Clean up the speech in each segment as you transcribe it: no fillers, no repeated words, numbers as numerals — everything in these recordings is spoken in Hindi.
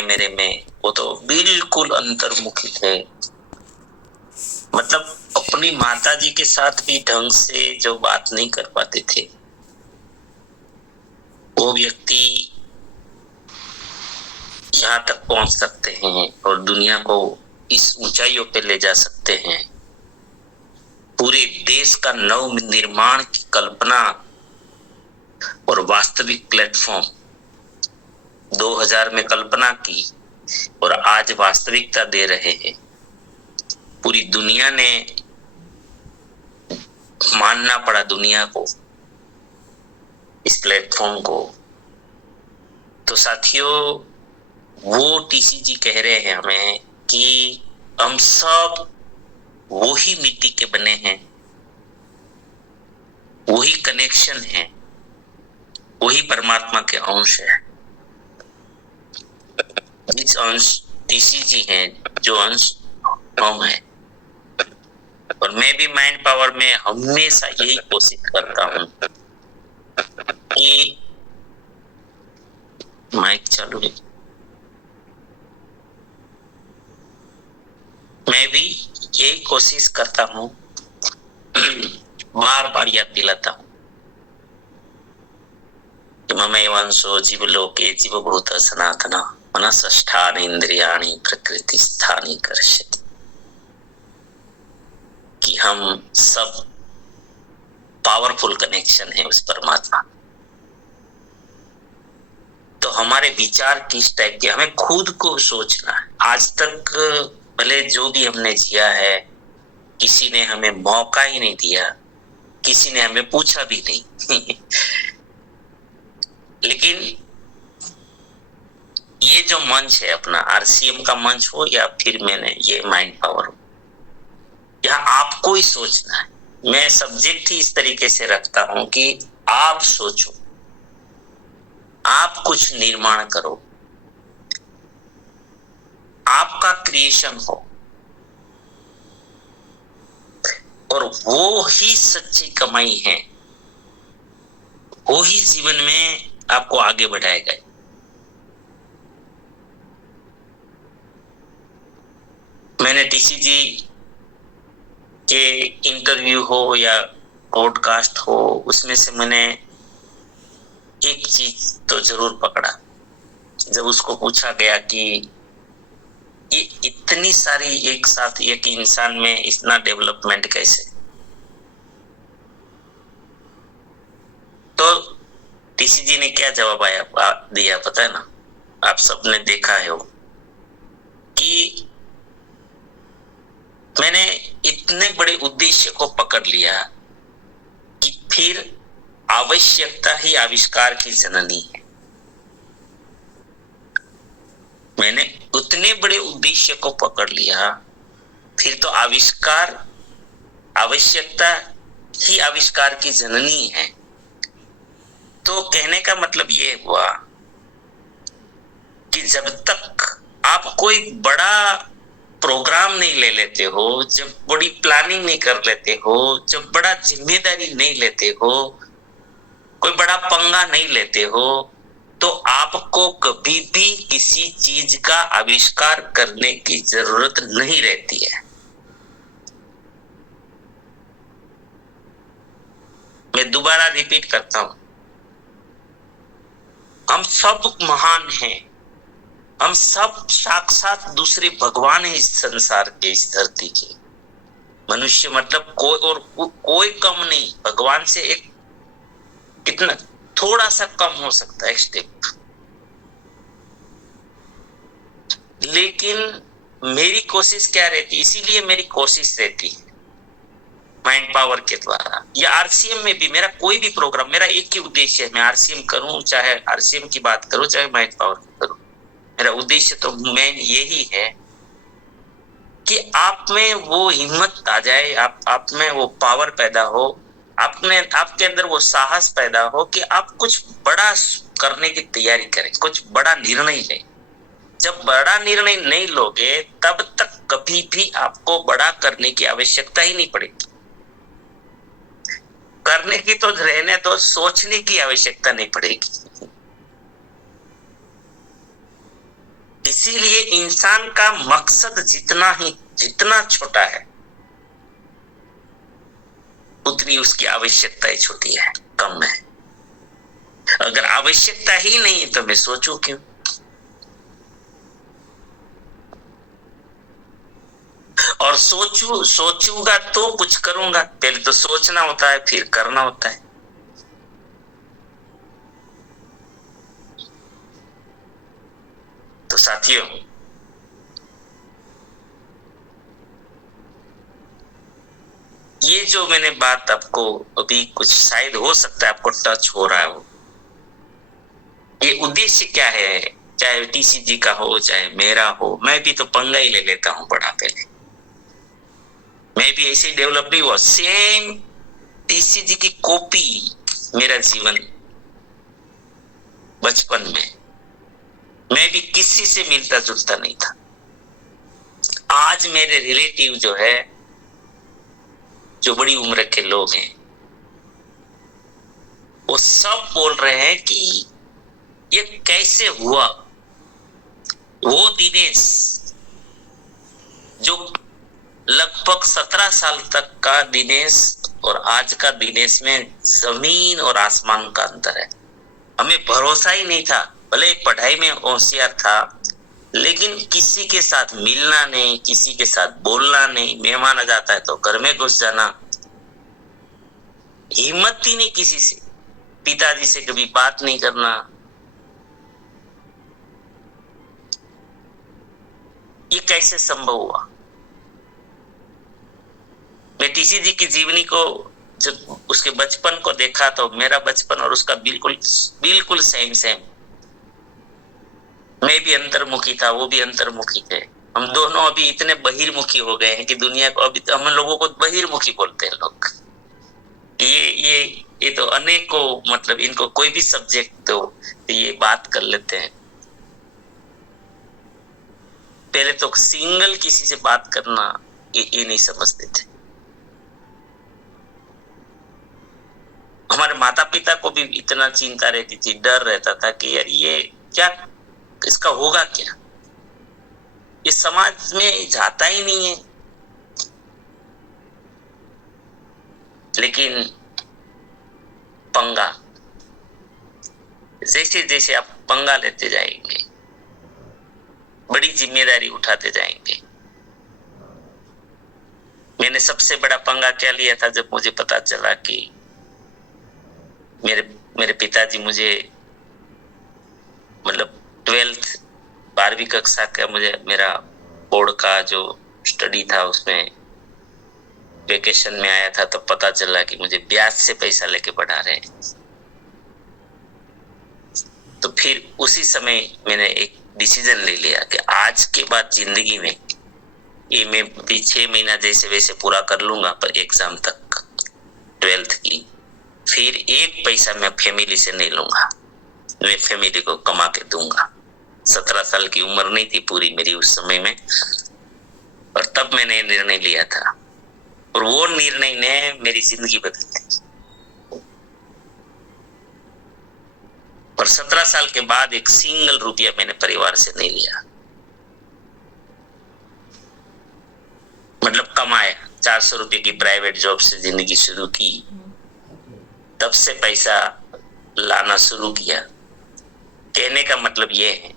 है मेरे में, वो तो बिल्कुल अंतर्मुखी थे। मतलब अपनी माताजी के साथ भी ढंग से जो बात नहीं कर पाते थे, वो व्यक्ति यहाँ तक पहुंच सकते हैं और दुनिया को इस ऊंचाइयों पे ले जा सकते हैं। पूरे देश का नव निर्माण की कल्पना और वास्तविक प्लेटफॉर्म 2000 में कल्पना की और आज वास्तविकता दे रहे हैं। पूरी दुनिया ने मानना पड़ा, दुनिया को, इस प्लेटफॉर्म को। तो साथियों, वो टीसी जी कह रहे हैं हमें कि हम सब वही मिट्टी के बने हैं, वही कनेक्शन है, वही परमात्मा के अंश है। जिस अंश टीसी जी हैं, जो अंश हम है। और मैं भी माइंड पावर में हमेशा यही कोशिश करता हूं कि माइक चालू है, मैं भी यही कोशिश करता हूं, बार बार याद दिलाता हूं कि ममे वंशो जीवलोके जीवभूत सनातन मनसष्ठान इंद्रियाणि प्रकृति स्थानी कर्षति। कि हम सब पावरफुल कनेक्शन है उस परमात्मा। तो हमारे विचार किस टाइप के, हमें खुद को सोचना है। आज तक भले जो भी हमने जिया है, किसी ने हमें मौका ही नहीं दिया, किसी ने हमें पूछा भी नहीं लेकिन ये जो मंच है अपना, आरसीएम का मंच हो या फिर मैंने ये माइंड पावर हो, यहाँ आपको ही सोचना है। मैं सब्जेक्ट ही इस तरीके से रखता हूं कि आप सोचो, आप कुछ निर्माण करो, आपका क्रिएशन हो, और वो ही सच्ची कमाई है, वो ही जीवन में आपको आगे बढ़ाएगा। मैंने टीसी जी के इंटरव्यू हो या पॉडकास्ट हो, उसमें से मैंने एक चीज तो जरूर पकड़ा। जब उसको पूछा गया कि ये इतनी सारी एक साथ एक इंसान में इतना डेवलपमेंट कैसे, तो टीसी जी ने क्या जवाब दिया पता है ना? आप सबने देखा है वो कि मैंने इतने बड़े उद्देश्य को पकड़ लिया कि फिर आवश्यकता ही आविष्कार की जननी है। मैंने उतने बड़े उद्देश्य को पकड़ लिया, फिर तो आविष्कार, आवश्यकता ही आविष्कार की जननी है। तो कहने का मतलब ये हुआ कि जब तक आप कोई बड़ा प्रोग्राम नहीं ले लेते हो, जब बड़ी प्लानिंग नहीं कर लेते हो, जब बड़ा जिम्मेदारी नहीं लेते हो, कोई बड़ा पंगा नहीं लेते हो, तो आपको कभी भी किसी चीज का आविष्कार करने की जरूरत नहीं रहती है। मैं दोबारा रिपीट करता हूं, हम सब महान हैं, हम सब साक्षात दूसरे भगवान हैं इस संसार के, इस धरती के। मनुष्य मतलब कोई और कोई कम नहीं, भगवान से एक कितना थोड़ा सा कम हो सकता है, एक स्टेप। लेकिन मेरी कोशिश क्या रहती, इसीलिए मेरी कोशिश रहती है माइंड पावर के द्वारा या आरसीएम में भी, मेरा कोई भी प्रोग्राम, मेरा एक ही उद्देश्य है, मैं आरसीएम करूं, चाहे आरसीएम की बात करूं, चाहे माइंड पावर की करूं, मेरा उद्देश्य तो मेन यही है कि आप में वो हिम्मत आ जाए, आप में वो पावर पैदा हो, आपके अंदर वो साहस पैदा हो कि आप कुछ बड़ा करने की तैयारी करें, कुछ बड़ा निर्णय लें। जब बड़ा निर्णय नहीं लोगे, तब तक कभी भी आपको बड़ा करने की आवश्यकता ही नहीं पड़ेगी। करने की तो रहने दो, सोचने की आवश्यकता नहीं पड़ेगी। इसीलिए इंसान का मकसद जितना छोटा है, उतनी उसकी आवश्यकताएं छोटी है, कम है। अगर आवश्यकता ही नहीं है तो मैं सोचूं क्यों? और सोचूंगा तो कुछ करूंगा। पहले तो सोचना होता है, फिर करना होता है। तो साथियों, ये जो मैंने बात आपको अभी, कुछ शायद हो सकता है आपको टच हो रहा हो। ये उद्देश्य क्या है, चाहे टीसीजी का हो चाहे मेरा हो, मैं भी तो पंगा ही ले लेता हूं बड़ा। पहले मैं भी ऐसे ही डेवलप नहीं हुआ। सेम टीसीजी की कॉपी मेरा जीवन बचपन में, मैं भी किसी से मिलता जुलता नहीं था। आज मेरे रिलेटिव जो है, जो बड़ी उम्र के लोग हैं, वो सब बोल रहे हैं कि ये कैसे हुआ। वो दिनेश जो लगभग 17 साल तक का दिनेश और आज का दिनेश में जमीन और आसमान का अंतर है। हमें भरोसा ही नहीं था। भले पढ़ाई में होशियार था, लेकिन किसी के साथ मिलना नहीं, किसी के साथ बोलना नहीं। मेहमान आ जाता है तो घर में घुस जाना, हिम्मत ही नहीं किसी से। पिताजी से कभी बात नहीं करना। ये कैसे संभव हुआ? मैं टीसीजी की जीवनी को, जब उसके बचपन को देखा तो मेरा बचपन और उसका बिल्कुल सेम। मैं भी अंतर्मुखी था, वो भी अंतर्मुखी थे। हम दोनों अभी इतने बहिर्मुखी हो गए हैं कि दुनिया को, अभी हम लोगों को बहिर्मुखी बोलते हैं लोग। ये तो अनेकों, मतलब इनको कोई भी सब्जेक्ट दो तो ये बात कर लेते हैं। पहले तो सिंगल किसी से बात करना ये नहीं समझते थे। हमारे माता पिता को भी इतना चिंता रहती थी, डर रहता था कि यार ये क्या, इसका होगा क्या, ये समाज में जाता ही नहीं है। लेकिन पंगा, जैसे जैसे आप पंगा लेते जाएंगे, बड़ी जिम्मेदारी उठाते जाएंगे। मैंने सबसे बड़ा पंगा क्या लिया था, जब मुझे पता चला कि मेरे पिताजी मुझे, मतलब 12वीं कक्षा का मुझे, मेरा बोर्ड का जो स्टडी था उसमें वेकेशन में आया था, तब पता चला कि मुझे ब्याज से पैसा लेके पढ़ा रहे हैं। तो फिर उसी समय मैंने एक डिसीजन ले लिया कि आज के बाद जिंदगी में ये मैं भी 6 महीना जैसे वैसे पूरा कर लूंगा पर एग्जाम तक 12th की, फिर एक पैसा मैं फैमिली से नहीं लूंगा, मैं फैमिली को कमा के दूंगा। 17 साल की उम्र नहीं थी पूरी मेरी उस समय में, और तब मैंने निर्णय लिया था, और वो निर्णय ने मेरी जिंदगी बदल दी। और 17 साल के बाद एक सिंगल रुपया मैंने परिवार से नहीं लिया। मतलब कमाया, 400 रुपए की प्राइवेट जॉब से जिंदगी शुरू की, तब से पैसा लाना शुरू किया। कहने का मतलब ये है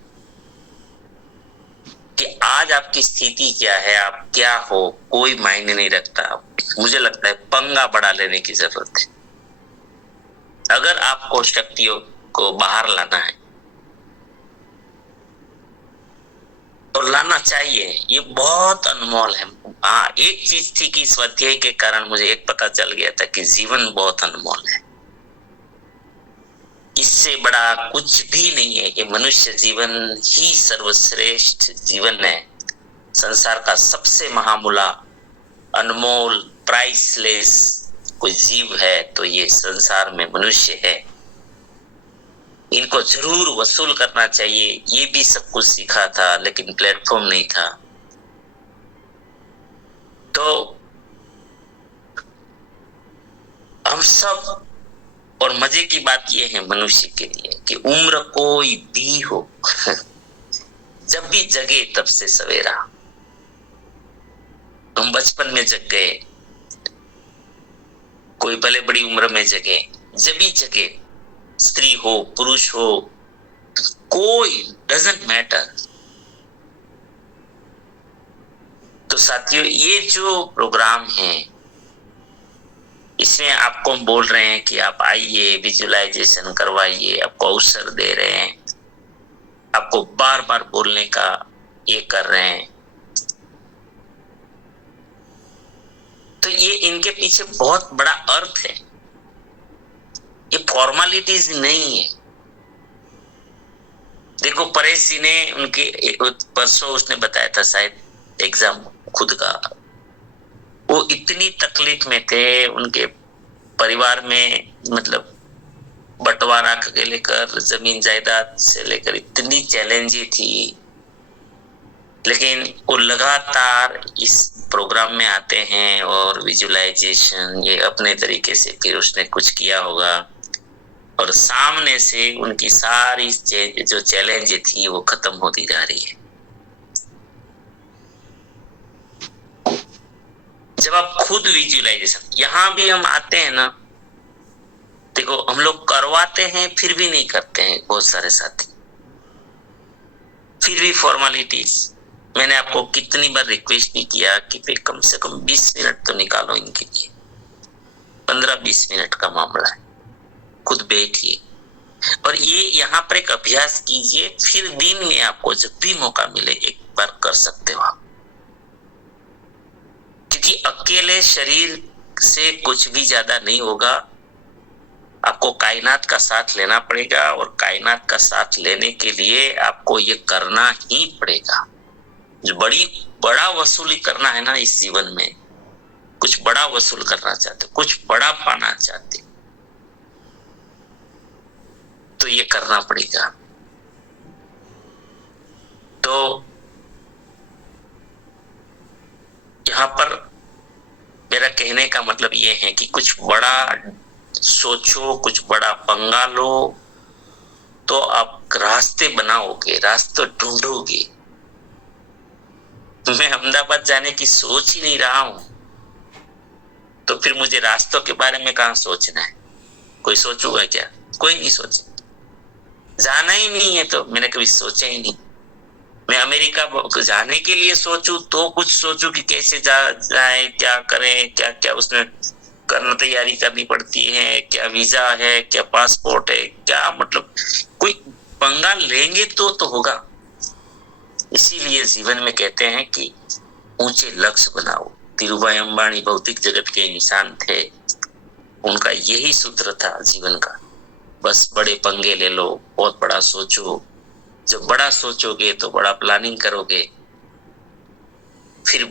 कि आज आपकी स्थिति क्या है, आप क्या हो, कोई मायने नहीं रखता। मुझे लगता है पंगा बढ़ा लेने की जरूरत है। अगर आपको शक्तियों को बाहर लाना है तो लाना चाहिए, ये बहुत अनमोल है। हाँ, एक चीज थी कि इस अध्याय के कारण मुझे एक पता चल गया था कि जीवन बहुत अनमोल है, इससे बड़ा कुछ भी नहीं है। ये मनुष्य जीवन ही सर्वश्रेष्ठ जीवन है। संसार का सबसे महामूला, अनमोल, प्राइसलेस कोई जीव है तो ये संसार में मनुष्य है। इनको जरूर वसूल करना चाहिए। ये भी सब कुछ सीखा था लेकिन प्लेटफॉर्म नहीं था। तो हम सब, और मजे की बात यह है मनुष्य के लिए कि उम्र कोई भी हो जब भी जगे तब से सवेरा। हम बचपन में जग गए, कोई भले बड़ी उम्र में जगे, जब भी जगे, स्त्री हो पुरुष हो, कोई डजंट मैटर। तो साथियों, ये जो प्रोग्राम है, इसमें आपको हम बोल रहे हैं कि आप आइए, विजुअलाइजेशन करवाइए, आपको अवसर दे रहे हैं, आपको बार बार बोलने का ये कर रहे हैं। तो ये इनके पीछे बहुत बड़ा अर्थ है, ये फॉर्मेलिटीज नहीं है। देखो, परेश जी ने उनके परसों उसने बताया था शायद एग्जाम खुद का, वो इतनी तकलीफ में थे, उनके परिवार में मतलब बंटवारा के लेकर, जमीन जायदाद से लेकर इतनी चैलेंजें थी, लेकिन वो लगातार इस प्रोग्राम में आते हैं और विजुअलाइजेशन ये अपने तरीके से फिर उसने कुछ किया होगा, और सामने से उनकी सारी जो चैलेंज थी वो खत्म होती जा रही है। जब आप खुद विजुअलाइजेशन, यहां भी हम आते हैं ना, देखो हम लोग करवाते हैं फिर भी नहीं करते हैं बहुत सारे साथी, फिर भी फॉर्मेलिटीज। मैंने आपको कितनी बार रिक्वेस्ट भी किया कि फिर कम से कम 20 मिनट तो निकालो इनके लिए, 15-20 मिनट का मामला है, खुद बैठिए और ये यहाँ पर एक अभ्यास कीजिए, फिर दिन में आपको जब भी मौका मिले एक बार कर सकते हो आप। क्योंकि अकेले शरीर से कुछ भी ज्यादा नहीं होगा, आपको कायनात का साथ लेना पड़ेगा, और कायनात का साथ लेने के लिए आपको ये करना ही पड़ेगा। जो बड़ा वसूली करना है ना इस जीवन में, कुछ बड़ा वसूल करना चाहते, कुछ बड़ा पाना चाहते, तो ये करना पड़ेगा। तो यहां पर मेरा कहने का मतलब ये है कि कुछ बड़ा सोचो, कुछ बड़ा पंगा लो, तो आप रास्ते बनाओगे, रास्ते ढूंढोगे। मैं अहमदाबाद जाने की सोच ही नहीं रहा हूं, तो फिर मुझे रास्तों के बारे में कहां सोचना है? कोई सोचूगा क्या? कोई नहीं सोचे, जाना ही नहीं है तो मैंने कभी सोचा ही नहीं। मैं अमेरिका जाने के लिए सोचूं तो कुछ सोचूं कि कैसे जाए, क्या करें, क्या क्या उसमें करना, तैयारी करनी पड़ती है, क्या वीजा है, क्या पासपोर्ट है, क्या मतलब कोई पंगा लेंगे तो होगा। इसीलिए जीवन में कहते हैं कि ऊंचे लक्ष्य बनाओ। धीरूभाई अंबानी भौतिक जगत के इंसान थे, उनका यही सूत्र था जीवन का, बस बड़े पंगे ले लो, बहुत बड़ा सोचो। जब बड़ा सोचोगे तो बड़ा प्लानिंग करोगे, फिर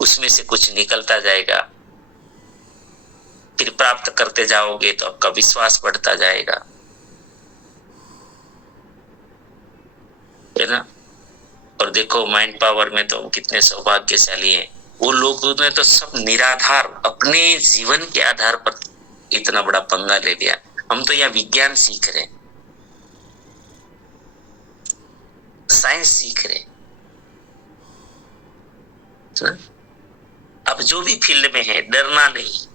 उसमें से कुछ निकलता जाएगा, फिर प्राप्त करते जाओगे तो आपका विश्वास बढ़ता जाएगा, है ना। और देखो माइंड पावर में तो कितने सौभाग्यशाली हैं वो लोगों ने, तो सब निराधार अपने जीवन के आधार पर इतना बड़ा पंगा ले लिया। हम तो यहाँ विज्ञान सीख रहे, साइंस सीख रहे, अब जो भी फील्ड में है डरना नहीं।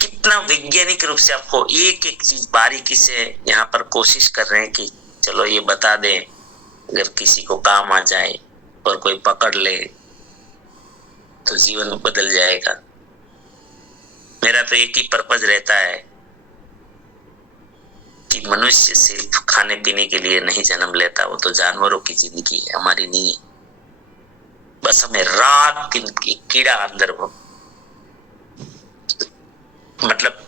कितना वैज्ञानिक रूप से आपको एक एक चीज बारीकी से यहाँ पर कोशिश कर रहे हैं कि चलो ये बता दें, अगर किसी को काम आ जाए और कोई पकड़ ले तो जीवन बदल जाएगा। मेरा तो एक ही पर्पज रहता है कि मनुष्य सिर्फ खाने पीने के लिए नहीं जन्म लेता, वो तो जानवरों की जिंदगी है, हमारी नहीं। बस हमें रात दिन की कीड़ा अंदर वो मतलब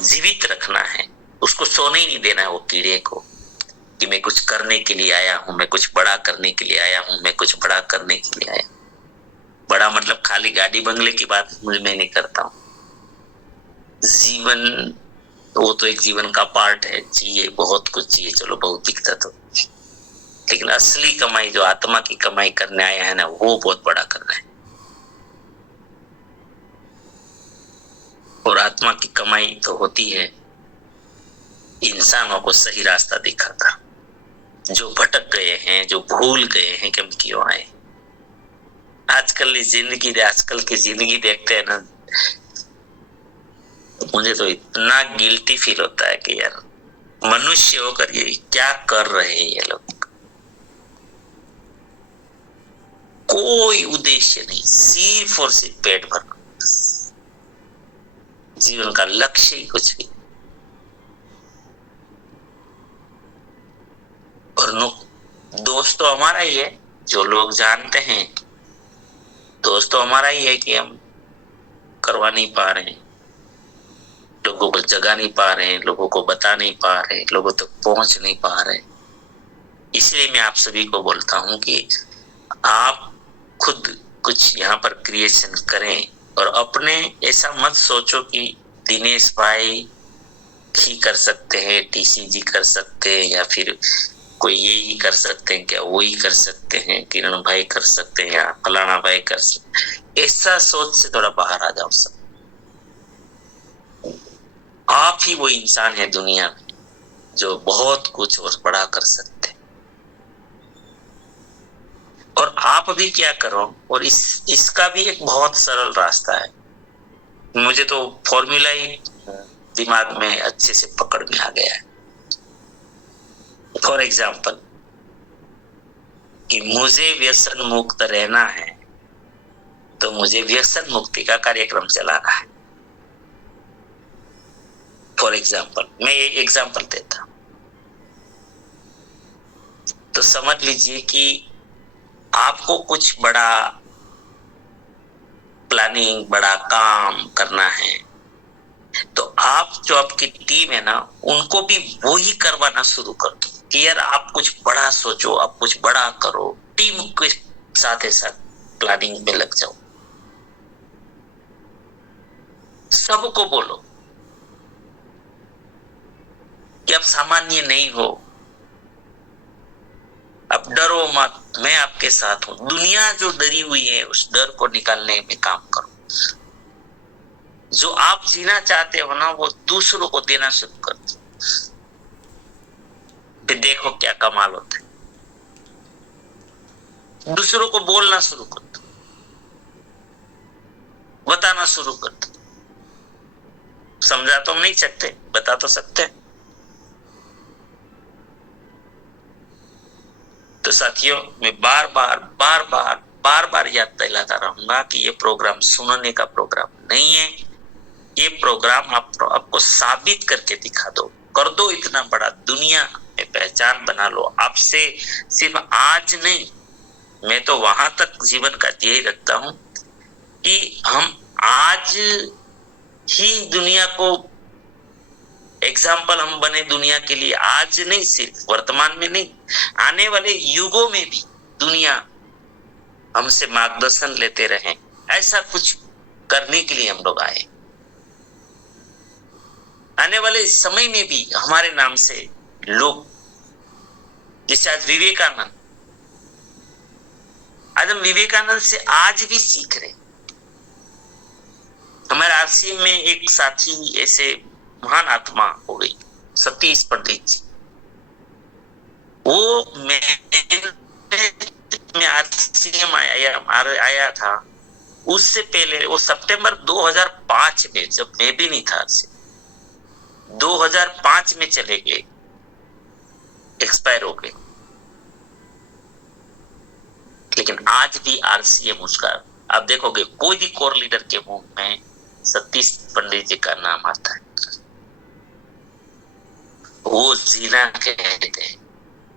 जीवित रखना है, उसको सोने ही नहीं देना है वो कीड़े को, कि मैं कुछ करने के लिए आया हूं, मैं कुछ बड़ा करने के लिए आया हूं, मैं कुछ बड़ा करने के लिए आया। बड़ा मतलब खाली गाड़ी बंगले की बात मैं नहीं करता हूं। जीवन वो तो एक जीवन का पार्ट है, चाहिए बहुत कुछ चाहिए, चलो भौतिकता तो, लेकिन असली कमाई जो आत्मा की कमाई करने आया है ना, वो बहुत बड़ा करना है। और आत्मा की कमाई तो होती है इंसानों को सही रास्ता दिखाकर, जो भटक गए हैं, जो भूल गए हैं कि हम क्यों आए। आजकल की जिंदगी देखते हैं ना, तो मुझे तो इतना गिल्टी फील होता है कि यार मनुष्य होकर ये क्या कर रहे हैं ये लोग। कोई उद्देश्य नहीं, सिर्फ और सिर्फ पेट भरना, जीवन का लक्ष्य ही कुछ नहीं। और दोस्त तो हमारा ही है, जो लोग जानते हैं दोस्त तो हमारा ही है कि हम करवा नहीं पा रहे हैं, लोगों को जगा नहीं पा रहे हैं, लोगों को बता नहीं पा रहे, लोगों तक पहुंच नहीं पा रहे। इसलिए मैं आप सभी को बोलता हूं कि आप खुद कुछ यहाँ पर क्रिएशन करें और अपने ऐसा मत सोचो कि दिनेश भाई ही कर सकते हैं, टीसी जी कर सकते हैं, या फिर कोई ये ही कर सकते हैं क्या, वो ही कर सकते हैं, किरण भाई कर सकते हैं, या फलाना भाई कर सकते। ऐसा सोच से थोड़ा बाहर आ जाओ सब। आप ही वो इंसान है दुनिया में जो बहुत कुछ और बड़ा कर सकते हैं। और आप भी क्या करो, और इसका भी एक बहुत सरल रास्ता है। मुझे तो फॉर्मूला ही दिमाग में अच्छे से पकड़ में आ गया है। फॉर एग्जाम्पल कि मुझे व्यसन मुक्त रहना है, तो मुझे व्यसन मुक्ति का कार्यक्रम चलाना है। फॉर एग्जाम्पल, मैं ये एग्जाम्पल देता, तो समझ लीजिए कि आपको कुछ बड़ा प्लानिंग, बड़ा काम करना है, तो आप जो आपकी टीम है ना, उनको भी वो ही करवाना शुरू कर दो कि यार आप कुछ बड़ा सोचो, आप कुछ बड़ा करो, टीम के साथ प्लानिंग में लग जाओ। सबको बोलो कि आप सामान्य नहीं हो, अब डरो मत, मैं आपके साथ हूं। दुनिया जो डरी हुई है उस डर को निकालने में काम करो। जो आप जीना चाहते हो ना, वो दूसरों को देना शुरू कर दो, फिर देखो क्या कमाल होता है। दूसरों को बोलना शुरू कर दो, बताना शुरू कर दो। समझा तो हम नहीं सकते, बता तो सकते हैं। तो साथियों, मैं बार बार याद दिलाता रहूंगा कि ये प्रोग्राम सुनने का प्रोग्राम नहीं है। ये प्रोग्राम आपको साबित करके दिखा दो, कर दो इतना बड़ा, दुनिया में पहचान बना लो। आपसे सिर्फ आज नहीं, मैं तो वहां तक जीवन का ध्येय रखता हूं कि हम आज ही दुनिया को एग्जाम्पल हम बने दुनिया के लिए। आज नहीं, सिर्फ वर्तमान में नहीं, आने वाले युगों में भी दुनिया हमसे मार्गदर्शन लेते रहे। ऐसा कुछ करने के लिए हम लोग आए। आने वाले समय में भी हमारे नाम से लोग, जैसे आज विवेकानंद, आज हम विवेकानंद से आज भी सीख रहे। हमारे आरसीएम में एक साथी ऐसे महान आत्मा हो गई, सतीश पंडित जी। वो मैं आरसीएम आया था, उससे पहले वो सितंबर 2005 में, जब मैं भी नहीं था, 2005 में चले गए, एक्सपायर हो गए। लेकिन आज भी आरसीएम उसका, आप देखोगे कोई भी कोर लीडर के मुंह में सतीश पंडित जी का नाम आता है। वो जीना कहते हैं।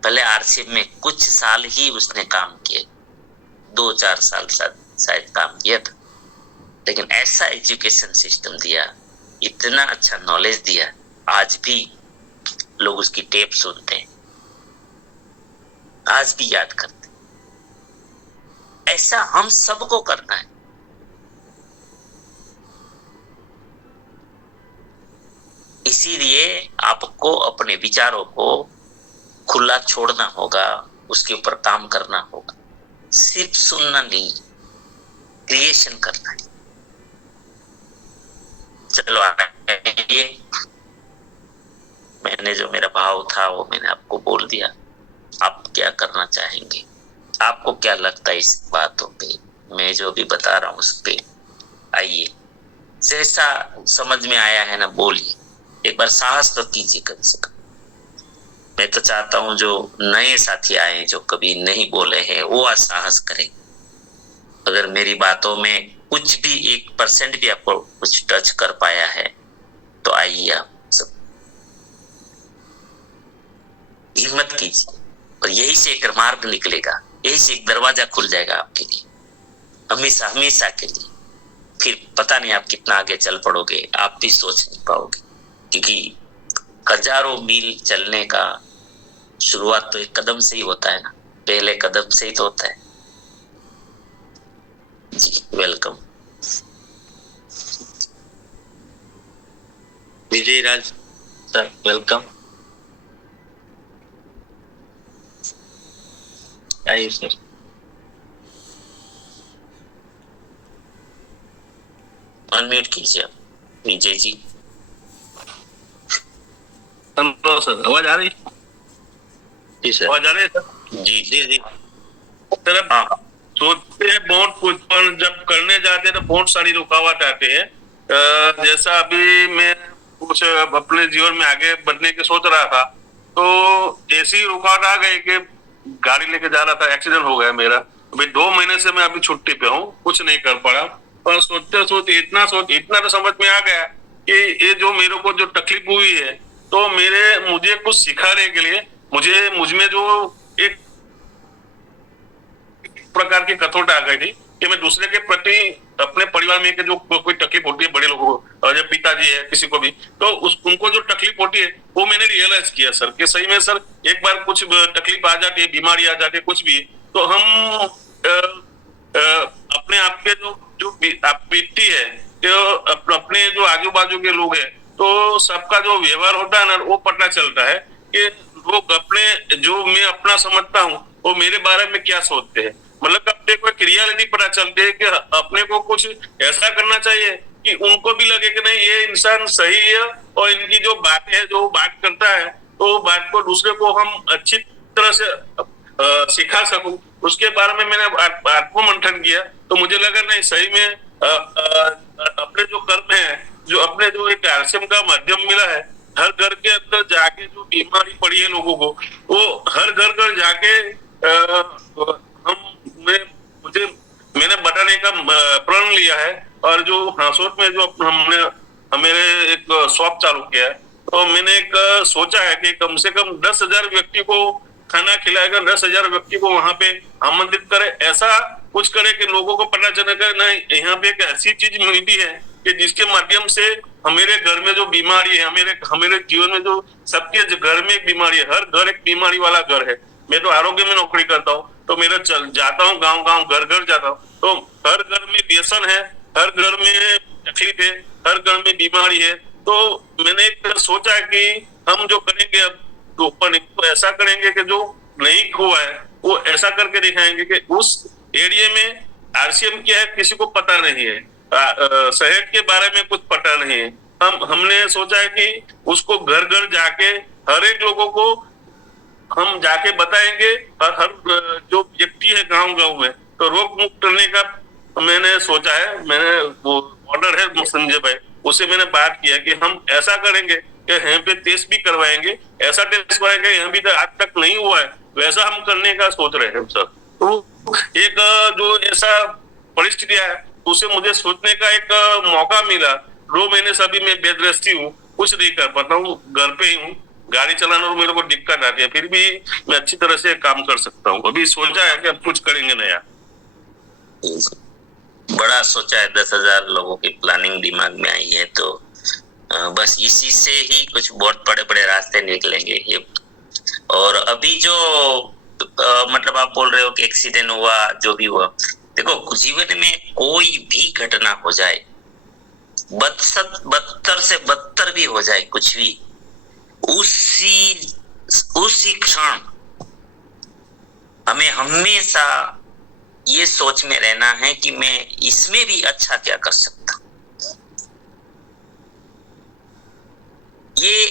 पहले आरसीएम में कुछ साल ही उसने काम किए, 2-4 साल शायद काम किया था, लेकिन ऐसा एजुकेशन सिस्टम दिया, इतना अच्छा नॉलेज दिया, आज भी लोग उसकी टेप सुनते हैं, आज भी याद करते। ऐसा हम सबको करना है। इसीलिए आपको अपने विचारों को खुला छोड़ना होगा, उसके ऊपर काम करना होगा। सिर्फ सुनना नहीं, क्रिएशन करना है। चलो आइए, मैंने जो मेरा भाव था वो मैंने आपको बोल दिया। आप क्या करना चाहेंगे? आपको क्या लगता है इस बातों पे? मैं जो भी बता रहा हूँ उस पे आइए, जैसा समझ में आया है ना बोलिए, एक बार साहस तो कीजिए कम से कम। मैं तो चाहता हूँ जो नए साथी आए जो कभी नहीं बोले हैं वो आज साहस करें। अगर मेरी बातों में कुछ भी 1% भी आपको कुछ टच कर पाया है तो आइए आप सब हिम्मत कीजिए, और यही से एक मार्ग निकलेगा, यही से एक दरवाजा खुल जाएगा आपके लिए, हमेशा हमेशा के लिए। फिर पता नहीं आप कितना आगे चल पड़ोगे, आप भी सोच नहीं पाओगे, क्योंकि हजारों मील चलने का शुरुआत तो एक कदम से ही होता है ना, पहले कदम से ही तो होता है। जी वेलकम। विजय राज सर वेलकम। आइए सर। अनम्यूट कीजिए आप विजय जी। हेलो सर, आवाज आ रही? जी सर। आवाज आ रही है सर? जी जी जी सर अब हाँ सोचते हैं बहुत कुछ, पर जब करने जाते हैं तो बहुत सारी रुकावट आते हैं। जैसा अभी मैं कुछ अपने जीवन में आगे बढ़ने की सोच रहा था, तो ऐसी रुकावट आ गई कि गाड़ी लेके जा रहा था, एक्सीडेंट हो गया मेरा। अभी 2 महीने से मैं अभी छुट्टी पे हूँ, कुछ नहीं कर पा रहा। पर सोचते सोचते इतना तो समझ में आ गया कि ये जो मेरे को जो तकलीफ हुई है, तो मुझे कुछ सिखाने के लिए मुझ में जो एक प्रकार की कठोरता आ गई थी कि मैं दूसरे के प्रति, अपने परिवार में जो कोई तकलीफ होती है बड़े लोगों को, जब पिताजी है किसी को भी, तो उनको जो तकलीफ होती है वो मैंने रियलाइज किया सर कि सही में सर एक बार कुछ तकलीफ आ जाती है, बीमारी आ जाती है, कुछ भी, तो हम अपने आप के जो आप बीतती है, तो अपने जो आजू बाजू के लोग हैं, तो सबका जो व्यवहार होता है ना, वो पता चलता है कि लोग अपने, जो मैं अपना समझता हूँ, वो मेरे बारे में क्या सोचते हैं। मतलब अपने को एक रियलिटी पता चलती है कि अपने को कुछ ऐसा करना चाहिए कि उनको भी लगे कि नहीं ये इंसान सही है, और इनकी जो बातें है, जो बात करता है, तो बात को दूसरे को हम अच्छी तरह से सिखा सकूं, उसके बारे में मैंने आत्ममंथन किया। तो मुझे लगा नहीं सही में अपने जो कर्म है, जो अपने जो एक आरसीएम का माध्यम मिला है, हर घर के अंदर जाके जो बीमारी पड़ी है लोगों को, वो हर घर घर जाके मुझे मैंने बताने का प्रण लिया है। और जो हांसोट में जो हमने मेरे एक शॉप चालू किया है, तो मैंने एक सोचा है कि कम से कम 10,000 व्यक्ति को खाना खिलाएगा, 10,000 व्यक्ति को वहां पे आमंत्रित करे, ऐसा कुछ करे कि लोगों को पता चलेगा नहीं यहाँ पे एक ऐसी चीज मिलती है कि जिसके माध्यम से हमारे घर में जो बीमारी है, हमारे जीवन में जो सबके घर में एक बीमारी है, हर घर एक बीमारी वाला घर है। मैं तो आरोग्य में नौकरी करता हूँ, तो मेरा जाता हूँ गांव गांव घर घर जाता हूँ, तो हर घर में व्यसन है, हर घर में तकलीफ है, हर घर में बीमारी है। तो मैंने एक सोचा है कि हम जो करेंगे अब, तो ऐसा करेंगे कि जो नहीं हुआ है वो ऐसा करके दिखाएंगे कि उस एरिया में आरसीएम क्या है किसी को पता नहीं है, शहर के बारे में कुछ पता नहीं है। हमने सोचा है कि उसको घर घर जाके हर एक लोगों को हम जाके बताएंगे, और हर जो व्यक्ति है गांव गांव में, तो रोग मुक्त करने का मैंने सोचा है। मैंने वो ऑर्डर है संजय भाई, उससे मैंने बात किया कि हम ऐसा करेंगे कि यहाँ पे टेस्ट भी करवाएंगे, ऐसा टेस्ट कराएंगे यहाँ भी आज तक नहीं हुआ है, वैसा हम करने का सोच रहे हैं सर। तो एक जो ऐसा परिस्थिति है, उसे मुझे सोचने का एक मौका मिला। 2 महीने से अभी मैं बेड रेस्ट हूँ, कुछ नहीं कर पाता हूँ, घर पे ही हूँ, गाड़ी चलाना मेरे को दिक्कत आती है, फिर भी मैं अच्छी तरह से काम कर सकता हूँ। अभी सोचा है कि अब कुछ करेंगे नया। बड़ा सोचा है, 10,000 लोगों की प्लानिंग दिमाग में आई है, तो बस इसी से ही कुछ बहुत बड़े बड़े रास्ते निकलेंगे ये। और अभी जो मतलब आप बोल रहे हो कि एक्सीडेंट हुआ, जो भी हुआ, देखो जीवन में कोई भी घटना हो जाए, बदतर से बदतर भी हो जाए, कुछ भी, उसी क्षण हमें हमेशा ये सोच में रहना है कि मैं इसमें भी अच्छा क्या कर सकता। ये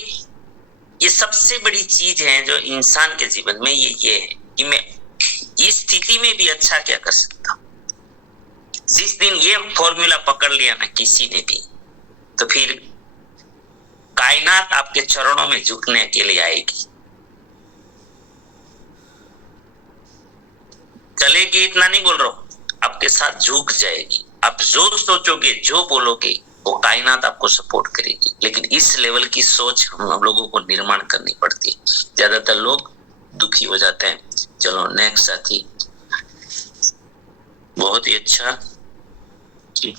ये सबसे बड़ी चीज है जो इंसान के जीवन में ये है कि मैं इस स्थिति में भी अच्छा क्या कर सकता हूं। जिस दिन ये फॉर्मूला पकड़ लिया ना किसी ने भी, तो फिर कायनात आपके चरणों में झुकने के लिए आएगी। चलेगी इतना नहीं बोल रहा हूं, आपके साथ झुक जाएगी। आप जो सोचोगे, जो बोलोगे, वो कायनात आपको सपोर्ट करेगी। लेकिन इस लेवल की सोच हम लोगों को निर्माण करनी पड़ती है। ज्यादातर लोग दुखी हो जाते हैं। चलो नेक्स्ट साथी। बहुत ही अच्छा जी,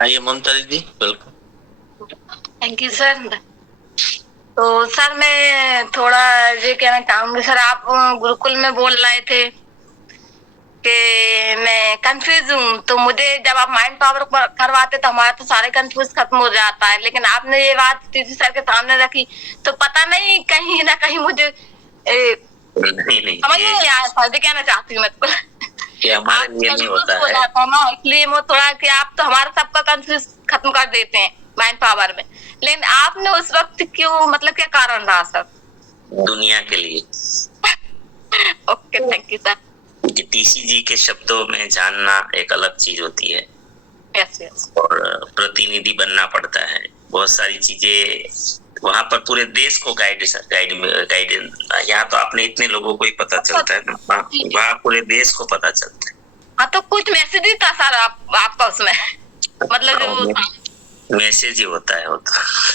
आइए ममता दीदी, वेलकम। Thank you sir. तो सर मैं थोड़ा ये कहना चाहूंगी सर, आप गुरुकुल में बोल रहे थे कि मैं कंफ्यूज हूँ, तो मुझे जब आप माइंड पावर करवाते तो हमारा तो सारे कंफ्यूज खत्म हो जाता है। लेकिन आपने ये बात टीचर सर के सामने रखी तो पता नहीं कहीं ना कहीं मुझे नहीं समझ नहीं आया सर, ये कहना चाहती हूँ मैं तो कि हमारे लिए नहीं होता है ना, इसलिए वो थोड़ा कि आप तो हमारा सबका कंफ्यूज खत्म कर देते हैं माइंड पावर में। लेकिन आपने उस वक्त क्यों, मतलब क्या कारण रहा सर? दुनिया के लिए। Okay, thank you sir. कि टीसी जी के शब्दों में जानना एक अलग चीज होती है। Yes yes. और प्रतिनिधि बनना पड़ता है। बहुत सारी चीजें वहां पर पूरे देश को गाइड यहाँ तो आपने इतने लोगों को ही पता चलता है, वहाँ पूरे देश को पता चलता है। हाँ, तो कुछ मैसेज ही था सर आपका उसमें मतलब जो मैसेज ही होता है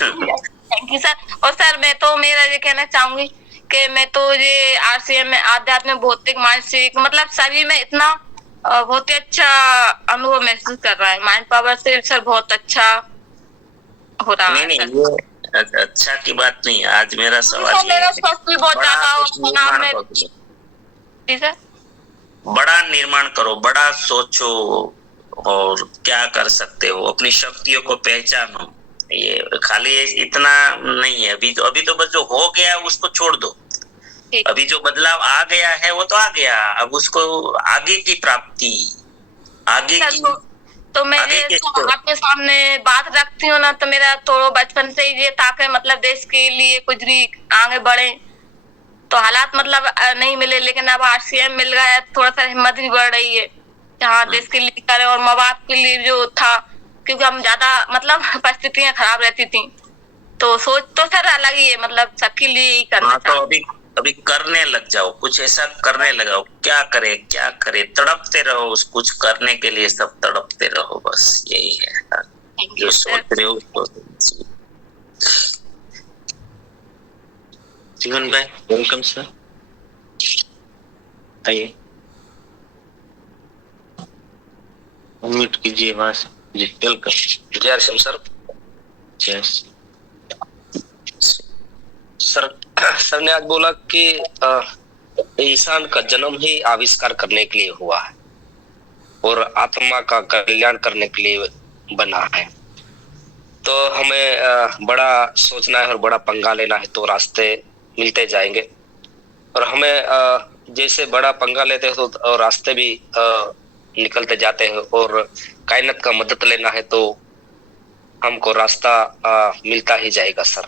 थैंक यू सर। और सर मैं तो मेरा ये कहना चाहूंगी कि मैं तो ये आरसीएम में आध्यात्मिक, भौतिक, मानसिक, मतलब सभी में इतना बहुत ही अच्छा अनुभव महसूस कर रहा है। माइंड पावर से सर बहुत अच्छा हो रहा है। नहीं ये अच्छा की बात नहीं। आज मेरा सवाल मेरा स्वास्थ्य भी बहुत ज्यादा बड़ा निर्माण करो, बड़ा सोचो और क्या कर सकते हो, अपनी शक्तियों को पहचानो। ये खाली इतना नहीं है। अभी तो बस जो हो गया उसको छोड़ दो। अभी जो बदलाव आ गया है वो तो आ गया, अब उसको आगे की प्राप्ति, आगे की तो मैं आपके सामने बात रखती हूँ ना, तो मेरा थोड़ा बचपन से ही ये था कि मतलब देश के लिए कुछ भी आगे बढ़े। तो हालात मतलब नहीं मिले, लेकिन अब आरसीएम मिल गया है, थोड़ा सा हिम्मत भी बढ़ रही है कि हाँ देश के लिए करें। और माँ बाप के लिए जो था, क्योंकि हम ज्यादा मतलब परिस्थितियां खराब रहती थी, तो सोच तो सर अलग ही है, मतलब सबके लिए ही करना। तो अभी करने लग जाओ, कुछ ऐसा करने लगाओ। क्या करे, तड़पते रहो उस कुछ करने के लिए, सब तड़पते रहो, बस यही है जो सोच रहे हो। जीवन भाई, वेलकम सर, आइए म्यूट कीजिए वहां से जी। वेलकम। जय श्री सर। यस सर ने आज बोला कि इंसान का जन्म ही आविष्कार करने के लिए हुआ है और आत्मा का कल्याण करने के लिए बना है। तो हमें बड़ा सोचना है और बड़ा पंगा लेना है, तो रास्ते मिलते जाएंगे। और हमें जैसे बड़ा पंगा लेते हैं तो रास्ते भी निकलते जाते हैं। और कायनात का मदद लेना है तो हमको रास्ता मिलता ही जाएगा सर।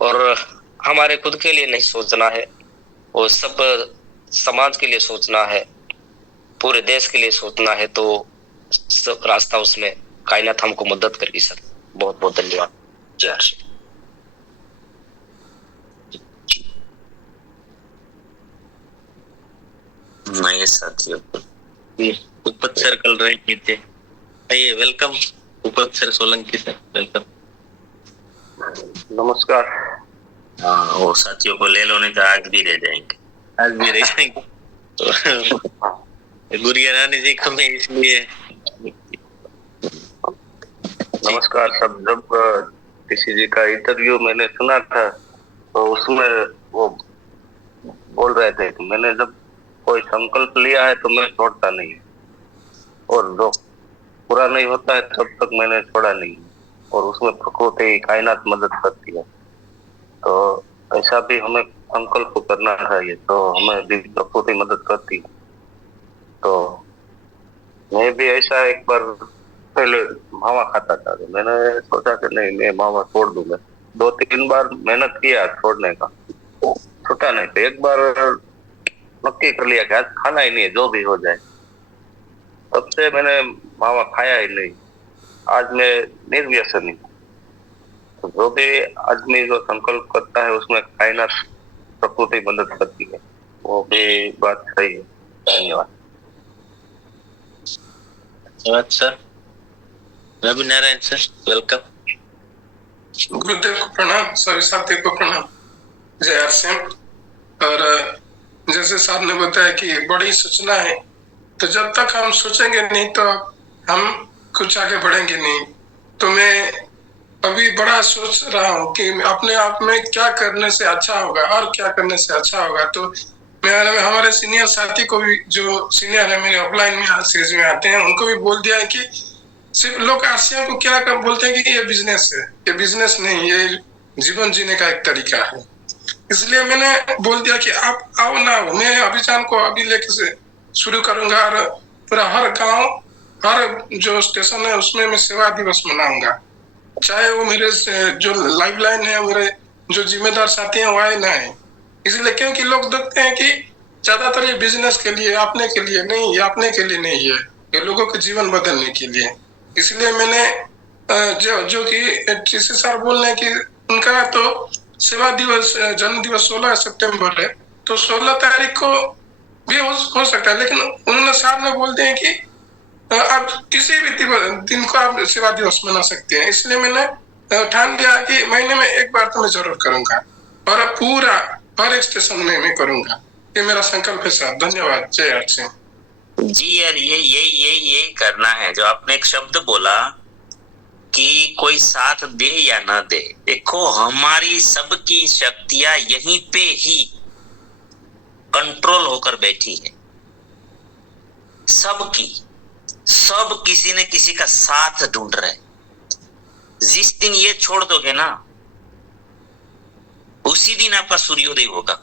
और हमारे खुद के लिए नहीं सोचना है, वो सब समाज के लिए सोचना है, पूरे देश के लिए सोचना है, तो सब रास्ता उसमें कायनात हमको मदद करेगी सर। बहुत बहुत धन्यवाद। जय श्री। नए साथियों उपत सर कल रहे थे, आइए वेलकम उपत सर सोलंकी सर, वेलकम। नमस्कार। हाँ, वो साथियों को ले लो, नहीं तो आज भी रह जाएंगे, आज भी रह जाएंगे। गुड़िया रानी जी को मैं इसलिए नमस्कार सब। जब किसी जी का इंटरव्यू मैंने सुना था तो उसमें वो बोल रहे थे कि मैंने जब कोई संकल्प लिया है तो मैं छोड़ता नहीं, और जो पूरा नहीं होता है तब तक मैंने छोड़ा नहीं, और उसमें प्रकृति कायनात मदद करती है। तो ऐसा भी हमें संकल्प करना चाहिए, तो हमें भी प्रकृति मदद करती है। तो मैं भी ऐसा एक बार पहले मावा खाता था, तो मैंने सोचा कि नहीं, मैं मावा छोड़ दूंगा। 2-3 बार मेहनत किया छोड़ने का, छूटा नहीं। तो एक बार नक्की कर लिया कि आज खाना ही नहीं है, जो भी हो जाए। तब से मैंने मावा खाया ही नहीं। आज मैं निर्व्यसनी। तो जो भी आदमी जो संकल्प करता है उसमें कायनात प्रकृति मदद करती है, वो भी बात सही है। धन्यवाद। धन्यवाद sir. Ravi Narayan sir, welcome. Gurudev को प्रणाम, सभी साथी को प्रणाम। जय आरसीएम। और जैसे साहब ने बताया कि बड़ी सूचना है, तो जब तक हम सोचेंगे नहीं तो हम कुछ आगे बढ़ेंगे नहीं। तो मैं अभी बड़ा सोच रहा हूँ कि अपने आप में क्या करने से अच्छा होगा और क्या करने से अच्छा होगा। तो मैंने हमारे सीनियर साथी को भी, जो सीनियर है मेरे ऑफलाइन में सीरीज में आते हैं, उनको भी बोल दिया है कि सिर्फ लोग आरसीएम को क्या बोलते हैं कि ये बिजनेस है। ये बिजनेस नहीं, ये जीवन जीने का एक तरीका है। इसलिए मैंने बोल दिया कि आप आओ ना आओ, मैं अभियान को अभी लेके से शुरू करूंगा और पूरा हर गांव, हर जो स्टेशन है उसमें मैं सेवा दिवस मनाऊंगा। चाहे वो मेरे जो लाइफ लाइन है, मेरे जो जिम्मेदार साथी हैं वो आए ना आए। इसलिए क्योंकि लोग देखते हैं कि ज्यादातर ये बिजनेस के लिए, अपने के लिए नहीं, ये अपने के लिए नहीं है, ये लोगों के जीवन बदलने के लिए। इसलिए मैंने जो कि टीसी सर बोल रहे हैं कि उनका तो सेवा दिवस, जन्म दिवस 16 सितंबर है, तो 16 तारीख को भी हो सकता है। लेकिन उन्होंने साहब ने बोल दिया कि आप किसी भी दिन को आप सेवा दिवस मना सकते हैं। इसलिए मैंने ठान लिया कि महीने में एक बार तो मैं जरूर करूंगा और पूरा हर एक स्टेशन में मैं करूंगा। ये मेरा संकल्प है साहब। धन्यवाद। जय आरसीएम। जी यार, यही करना है। जो आपने एक शब्द बोला कि कोई साथ दे या ना दे, देखो हमारी सबकी शक्तियां यहीं पे ही कंट्रोल होकर बैठी है। सब किसी ने किसी का साथ ढूंढ रहे। जिस दिन ये छोड़ दोगे ना, उसी दिन आपका सूर्योदय होगा।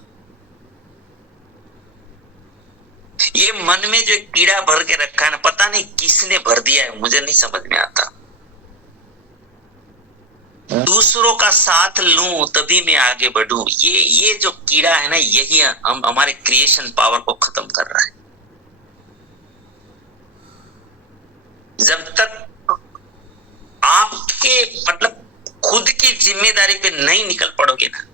ये मन में जो कीड़ा भर के रखा है ना, पता नहीं किसने भर दिया है, मुझे नहीं समझ में आता। दूसरों का साथ लूं तभी मैं आगे बढ़ूं, ये जो कीड़ा है ना, यही हमारे क्रिएशन पावर को खत्म कर रहा है। जब तक आपके मतलब खुद की जिम्मेदारी पे नहीं निकल पड़ोगे ना,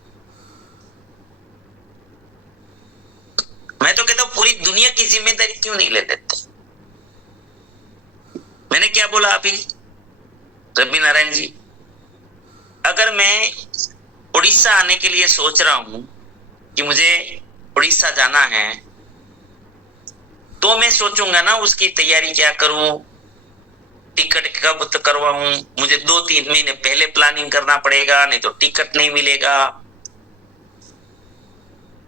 मैं तो कहता हूं पूरी दुनिया की जिम्मेदारी क्यों नहीं ले लेते। मैंने क्या बोला अभी, रवि नारायण जी, अगर मैं उड़ीसा आने के लिए सोच रहा हूं कि मुझे उड़ीसा जाना है, तो मैं सोचूंगा ना उसकी तैयारी क्या करूं, टिकट कब करवाऊं। मुझे 2-3 महीने पहले प्लानिंग करना पड़ेगा, नहीं तो टिकट नहीं मिलेगा।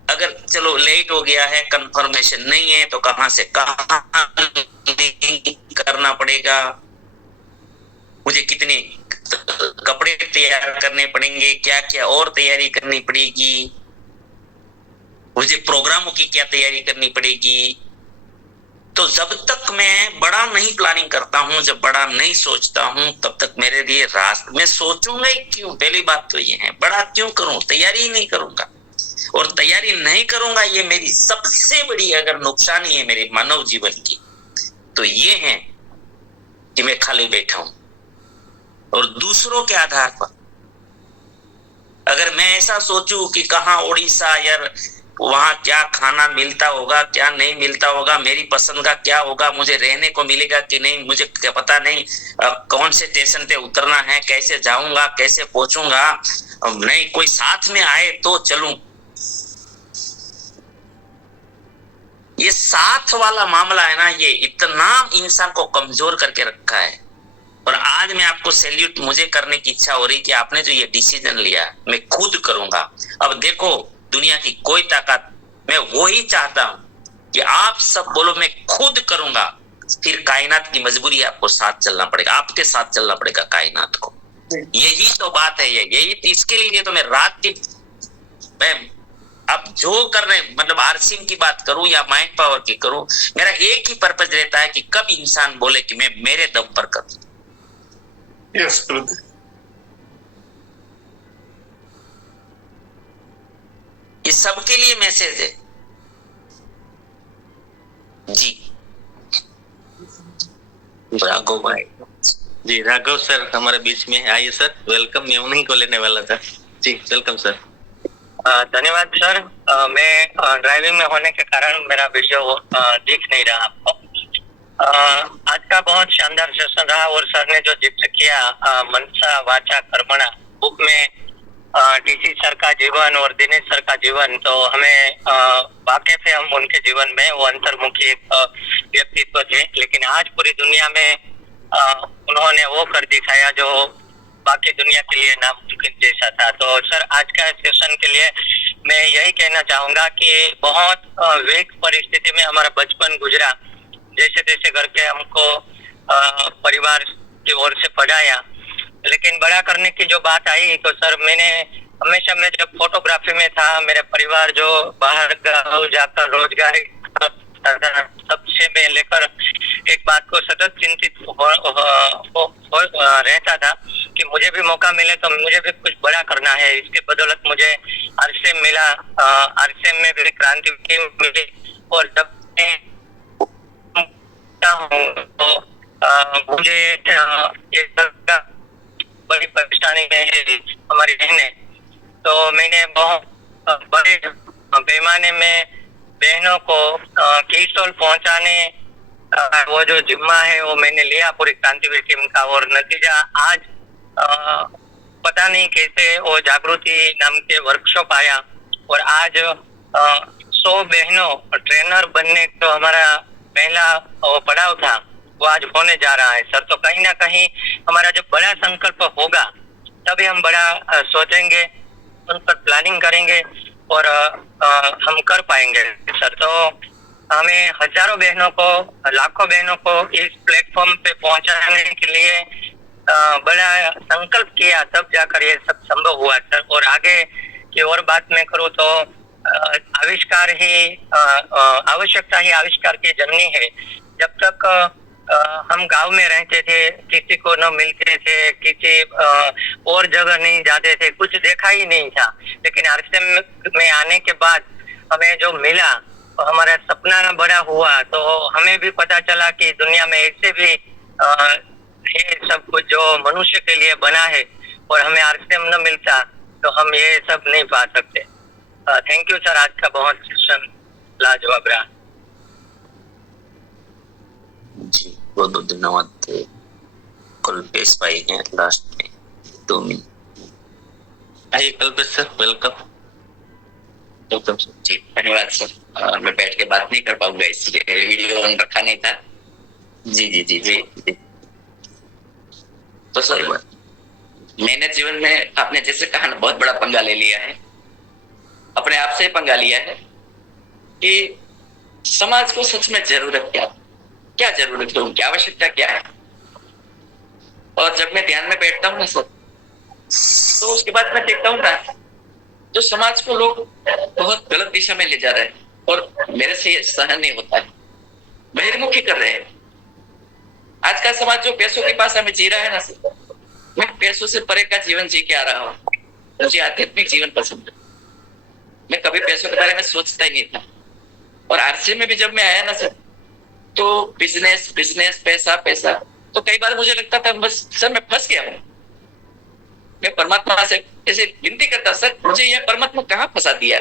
अगर चलो लेट हो गया है, कंफर्मेशन नहीं है, तो कहां से कहां करना पड़ेगा, मुझे कितने कपड़े तैयार करने पड़ेंगे, क्या क्या और तैयारी करनी पड़ेगी, मुझे प्रोग्रामों की क्या तैयारी करनी पड़ेगी। तो जब तक मैं बड़ा नहीं प्लानिंग करता हूं, जब बड़ा नहीं सोचता हूं, तब तक मेरे लिए रास्ते, मैं सोचूंगा ही क्यों। पहली बात तो ये है, बड़ा क्यों करूं, तैयारी ही नहीं करूंगा। और तैयारी नहीं करूंगा, ये मेरी सबसे बड़ी अगर नुकसानी है मेरे मानव जीवन की, तो ये है कि मैं खाली बैठा हूं और दूसरों के आधार पर अगर मैं ऐसा सोचूं कि कहाँ उड़ीसा यार, वहां क्या खाना मिलता होगा, क्या नहीं मिलता होगा, मेरी पसंद का क्या होगा, मुझे रहने को मिलेगा कि नहीं, मुझे क्या पता नहीं, कौन से स्टेशन पे उतरना है, कैसे जाऊंगा, कैसे पहुंचूंगा, नहीं कोई साथ में आए तो चलूं। ये साथ वाला मामला है ना, ये इतना इंसान को कमजोर करके रखा है। और आज मैं आपको सैल्यूट मुझे करने की इच्छा हो रही कि आपने जो ये डिसीजन लिया, मैं खुद करूंगा। अब देखो दुनिया की कोई ताकत, मैं वही चाहता हूं कि आप सब बोलो मैं खुद करूंगा, फिर कायनात की मजबूरी है, आपको साथ चलना पड़ेगा, आपके साथ चलना पड़ेगा कायनात को। यही तो बात है, यही इसके लिए तो मैं रात की, मैं अब जो कर रहे, मतलब आरसीएम की बात करूं या माइंड पावर की करूं, मेरा एक ही पर्पस रहता है कि कब इंसान बोले कि मैं मेरे दम पर करूं। यस ये सबके लिए मैसेज है। जी राघव भाई। जी राघव सर हमारे बीच में आइए सर, वेलकम। मैं उन्हीं को लेने वाला था। जी वेलकम सर। धन्यवाद सर। मैं ड्राइविंग में होने के कारण मेरा वीडियो दिख नहीं रहा आपको। आज का बहुत शानदार सेशन रहा और सर ने जो जिक्र किया मनसा वाचा कर्मणा बुक में टीसी सर का जीवन और दिनेश सर का जीवन, तो हमें वाकिफ है हम उनके जीवन में, वो अंतर्मुखी व्यक्तित्व थे, लेकिन आज पूरी दुनिया में उन्होंने वो कर दिखाया जो बाकी दुनिया के लिए नामुमकिन जैसा था। तो सर आज का सेशन के लिए मैं यही कहना चाहूंगा कि बहुत वीक परिस्थिति में हमारा बचपन गुजरा, जैसे तैसे करके हमको परिवार की ओर से पढ़ाया, लेकिन बड़ा करने की जो बात आई तो सर मैंने हमेशा, मैं जब फोटोग्राफी में था, मेरे परिवार जो बाहर गाँव जाकर रोजगारी सबसे मैं लेकर एक बात को सतत चिंतित रहता था कि मुझे भी मौका मिले तो मुझे भी कुछ बड़ा करना है। इसके बदौलत मुझे आरसीएम मिला, आरसीएम में भी क्रांति मिली, और जब तो मुझे एक बड़ी परेशानी में है हमारी बहनें, तो मैंने बहुत बड़े पैमाने में बहनों को कीस्टॉल पहुंचाने वो जो जिम्मा है वो मैंने लिया पूरी क्रांतिवीर टीम का, और नतीजा आज पता नहीं कैसे वो जागृति नाम के वर्कशॉप आया और आज 100 बहनों ट्रेनर बनने तो हमारा पहला पड़ाव था वो आज होने जा रहा है सर। तो कहीं ना कहीं हमारा जो बड़ा संकल्प होगा तभी हम बड़ा सोचेंगे, उन पर प्लानिंग करेंगे और हम कर पाएंगे सर। तो हमें हजारों बहनों को, लाखों बहनों को इस प्लेटफॉर्म पे पहुंचाने के लिए बड़ा संकल्प किया, तब जाकर ये सब संभव हुआ सर। और आगे की और बात मैं करूँ तो आविष्कार ही आवश्यकता ही आविष्कार की जननी है। जब तक हम गांव में रहते थे, किसी को न मिलते थे, किसी और जगह नहीं जाते थे, कुछ देखा ही नहीं था, लेकिन आरसीएम में आने के बाद हमें जो मिला तो हमारा सपना बड़ा हुआ, तो हमें भी पता चला कि दुनिया में ऐसे भी है सब कुछ जो मनुष्य के लिए बना है, और हमें आरसीएम न मिलता तो हम ये सब नहीं पा सकते। थैंक यू सर, आज का बहुत सेशन लाजवाब रहा। जी बहुत बहुत धन्यवाद। कल्पेश भाई हैं लास्ट में 2 मिनट। आइए Kalpesh sir, welcome. Welcome sir. जी धन्यवाद सर। मैं बैठ के बात नहीं कर पाऊंगा इसलिए वीडियो ऑन रखा नहीं था। जी जी जी जी, जी। तो सर मैंने जीवन में आपने जैसे कहा ना बहुत बड़ा पंगा ले लिया है, अपने आप से पंगा लिया है कि समाज को सच में जरूरत क्या जरूरत है, उनकी आवश्यकता क्या है। और जब मैं ध्यान में बैठता हूँ ना सर, तो उसके बाद मैं देखता हूँ ना जो समाज को लोग बहुत गलत दिशा में ले जा रहे हैं और मेरे से ये सहन नहीं होता है, बहिर्मुखी कर रहे हैं। आज का समाज जो पैसों के पास हमें जी रहा है ना सर, मैं पैसों से परे का जीवन जी के आ रहा हूँ। मुझे आध्यात्मिक जीवन पसंद है, मैं कभी पैसों के बारे में सोचता ही नहीं था। और आरसीएम में भी जब मैं आया ना सर, तो बिजनेस बिजनेस पैसा पैसा, तो कई बार मुझे लगता था बस सर मैं फंस गया हूँ। मैं परमात्मा से ऐसे विनती करता, सर मुझे यह परमात्मा कहाँ फंसा दिया,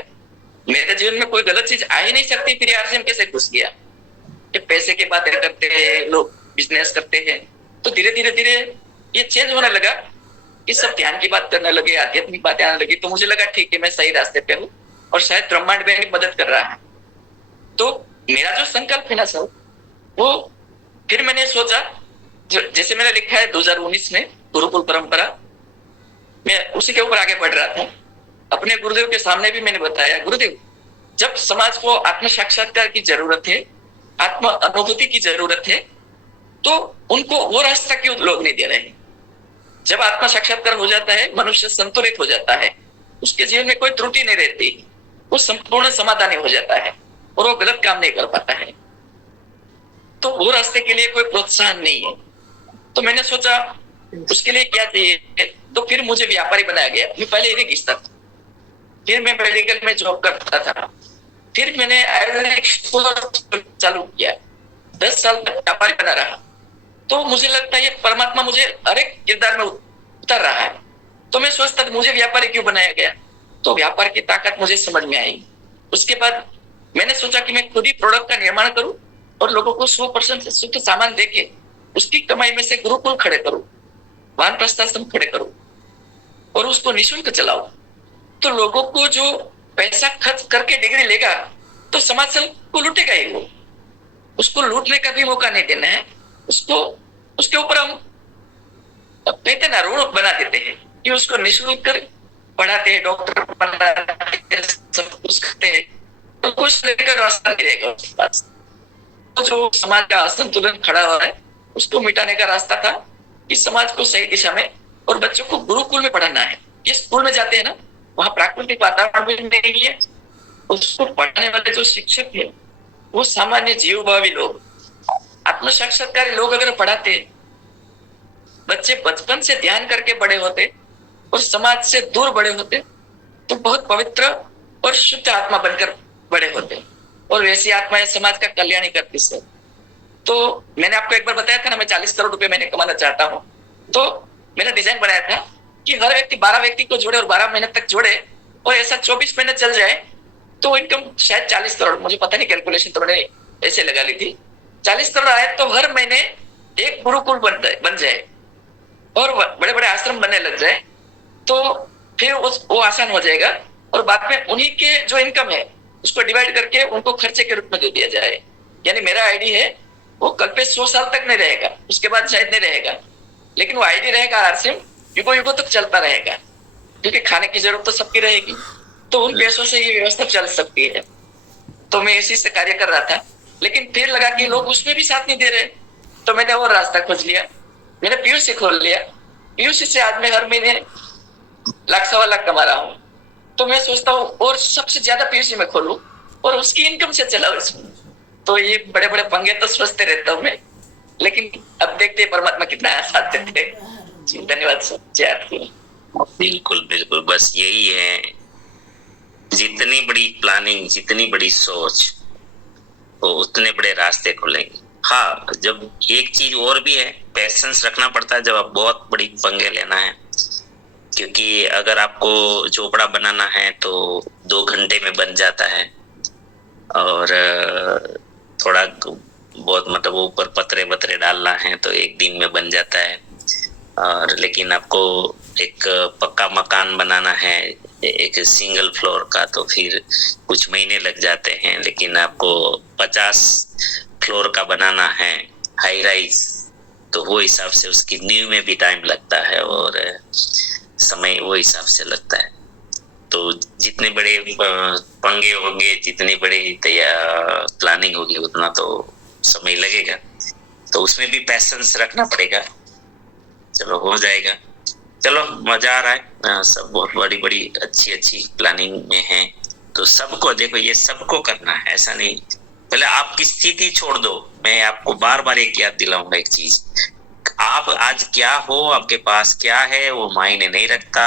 मेरे जीवन में कोई गलत चीज आ ही नहीं सकती, फिर आरसीएम कैसे घुस गया। कि पैसे की बातें करते हैं लोग, बिजनेस करते हैं, तो धीरे धीरे धीरे ये चेंज होने लगा कि सब ध्यान की बात करने लगे, आध्यात्मिक बातें आने लगी। तो मुझे लगा ठीक है मैं सही रास्ते पे हूँ और शायद ब्रह्मांड मेरी मदद कर रहा है। तो मेरा जो संकल्प है ना सर, वो फिर मैंने सोचा जैसे मैंने लिखा है 2019 में गुरुकुल परंपरा, मैं उसी के ऊपर आगे बढ़ रहा था। अपने गुरुदेव के सामने भी मैंने बताया, गुरुदेव जब समाज को आत्म साक्षात्कार की जरूरत है, आत्म अनुभूति की जरूरत है, तो उनको वो रास्ता क्यों लोग नहीं दे रहे हैं। जब आत्म साक्षात्कार हो जाता है, मनुष्य संतुलित हो जाता है, उसके जीवन में कोई त्रुटि नहीं रहती, वो संपूर्ण समाधानी हो जाता है और वो गलत काम नहीं कर पाता है। तो वो रास्ते के लिए कोई प्रोत्साहन नहीं है। तो मैंने सोचा उसके लिए क्या चाहिए, तो फिर मुझे व्यापारी बनाया गया। मैं पहले यही घिसता था, फिर मैं मेडिकल में जॉब करता था, फिर मैंने आयुर्वेदिक स्टोर चालू किया, 10 साल तक व्यापारी बना रहा। तो मुझे लगता है ये परमात्मा मुझे हर एक किरदार में उतर रहा है। तो मैं सोचता था मुझे व्यापारी क्यों बनाया गया, तो व्यापार की ताकत मुझे समझ में आई। उसके बाद मैंने सोचा कि मैं खुद ही प्रोडक्ट का निर्माण करूं और लोगों को 100% शुद्ध सामान देके उसकी कमाई में से गुरुकुल खड़े करूं, वानप्रस्थाश्रम खड़े करूं और उसको निःशुल्क चलाऊं। तो लोगों को जो पैसा खर्च करके डिग्री लेगा तो समाज से को लूटेगा ही, वो उसको लूटने का भी मौका नहीं देना है। उसको उसके ऊपर हम कहते ना ऋण बना देते हैं कि उसको निःशुल्क पढ़ाते हैं, डॉक्टर बनाते हैं, सब कुछ करते हैं, तो कुछ लेकर रास्ता नहीं रहेगा उसके पास। तो जो समाज का असंतुलन खड़ा हुआ है उसको मिटाने का रास्ता था कि समाज को सही दिशा में और बच्चों को गुरुकुल में पढ़ाना है। ये स्कूल में जाते हैं ना, वहाँ प्राकृतिक वातावरण भी नहीं है, उसको पढ़ाने वाले जो शिक्षक है वो सामान्य जीव भावी लोग, आत्म साक्षात्कारी लोग अगर पढ़ाते, बच्चे बचपन से ध्यान करके बड़े होते और समाज से दूर बड़े होते तो बहुत पवित्र और शुद्ध आत्मा बनकर बड़े होते और वैसी आत्माएं समाज का कल्याण ही करती है। तो मैंने आपको एक बार बताया था ना, मैं 40 करोड़ रुपए मैंने कमाना चाहता हूँ। तो मैंने डिजाइन बनाया था कि हर व्यक्ति 12 व्यक्ति को जोड़े और 12 महीने तक जोड़े और ऐसा 24 महीने चल जाए तो इनकम शायद 40 करोड़, मुझे पता नहीं, कैलकुलेशन तो मैंने ऐसे लगा ली थी। 40 करोड़ आए तो हर महीने एक गुरुकुल बन जाए और बड़े बड़े आश्रम बनने लग जाए तो फिर वो आसान हो जाएगा और बाद में उन्हीं के जो इनकम है उसको डिवाइड करके उनको खर्चे के रूप में दे दिया जाए। यानी मेरा आईडी है वो कल पे 100 साल तक नहीं रहेगा, उसके बाद शायद नहीं रहेगा, लेकिन वो आईडी रहेगा आरसीएम, युगों युगों तक चलता रहेगा, क्योंकि खाने की जरूरत तो सबकी रहेगी। तो उन पैसों से ये व्यवस्था चल सकती है। तो मैं इसी से कार्य कर रहा था, लेकिन फिर लगा कि लोग उसमें भी साथ नहीं दे रहे, तो मैंने और रास्ता खोज लिया, मैंने पीयूसी खोल लिया। पीयूसी से आज मैं हर महीने 1 लाख 1.25 लाख कमा रहा हूँ। तो मैं सोचता हूँ और सबसे ज्यादा पीयूसी में खोलूं और उसकी इनकम से चलाऊं इसमें। तो ये बड़े बड़े पंगे तो सोचते रहता हूँ मैं, लेकिन अब देखते हैं परमात्मा कितना साथ देते हैं। जी धन्यवाद सर, जय आरती। बिल्कुल बिल्कुल, बस यही है, जितनी बड़ी प्लानिंग, जितनी बड़ी सोच, वो उतने बड़े रास्ते खुलेंगे। हाँ, जब एक चीज और भी है, पेशेंस रखना पड़ता है जब आप बहुत बड़ी पंगे लेना है, क्योंकि अगर आपको झोपड़ा बनाना है तो 2 घंटे में बन जाता है और थोड़ा बहुत मतलब ऊपर पतरे बतरे डालना है तो 1 दिन में बन जाता है। और लेकिन आपको एक पक्का मकान बनाना है, एक सिंगल फ्लोर का, तो फिर कुछ महीने लग जाते हैं। लेकिन आपको 50 फ्लोर का बनाना है हाई राइज, तो वो हिसाब से उसकी नींव में भी टाइम लगता है और समय वो हिसाब से लगता है। तो जितने बड़े पंगे होंगे, जितनी बड़ी प्लानिंग होगी, उतना तो समय लगेगा। तो उसमें भी पैशंस रखना पड़ेगा। चलो हो जाएगा। चलो मजा आ रहा है, सब बहुत बड़ी बड़ी अच्छी प्लानिंग में है। तो सबको देखो, ये सबको करना है, ऐसा नहीं। पहले आपकी स्थिति छोड़ दो, मैं आपको बार बार एक याद दिलाऊंगा एक चीज, आप आज क्या हो, आपके पास क्या है, वो मायने नहीं रखता,